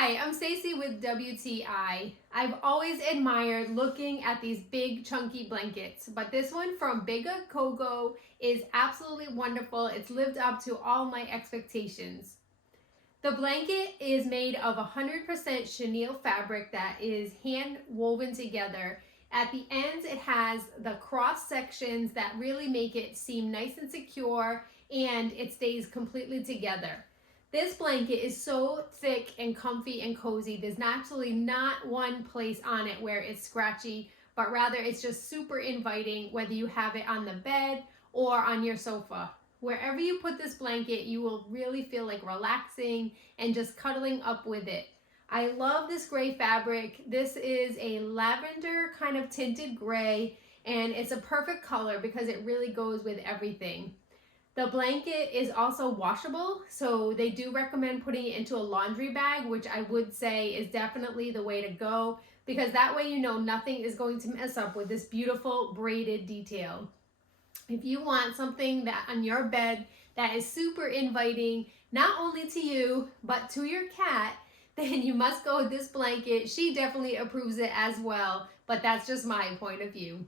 Hi, I'm Stacy with WTI. I've always admired looking at these big chunky blankets, but this one from Bigacogo is absolutely wonderful. It's lived up to all my expectations. The blanket is made of 100% chenille fabric that is hand woven together. At the ends, it has the cross sections that really make it seem nice and secure, and it stays completely together. This blanket is so thick and comfy and cozy. There's actually not one place on it where it's scratchy, but rather it's just super inviting, whether you have it on the bed or on your sofa. Wherever you put this blanket, you will really feel like relaxing and just cuddling up with it. I love this gray fabric. This is a lavender kind of tinted gray, and it's a perfect color because it really goes with everything. The blanket is also washable, so they do recommend putting it into a laundry bag, which I would say is definitely the way to go, because that way you know nothing is going to mess up with this beautiful braided detail. If you want something that on your bed that is super inviting, not only to you, but to your cat, then you must go with this blanket. She definitely approves it as well, but that's just my point of view.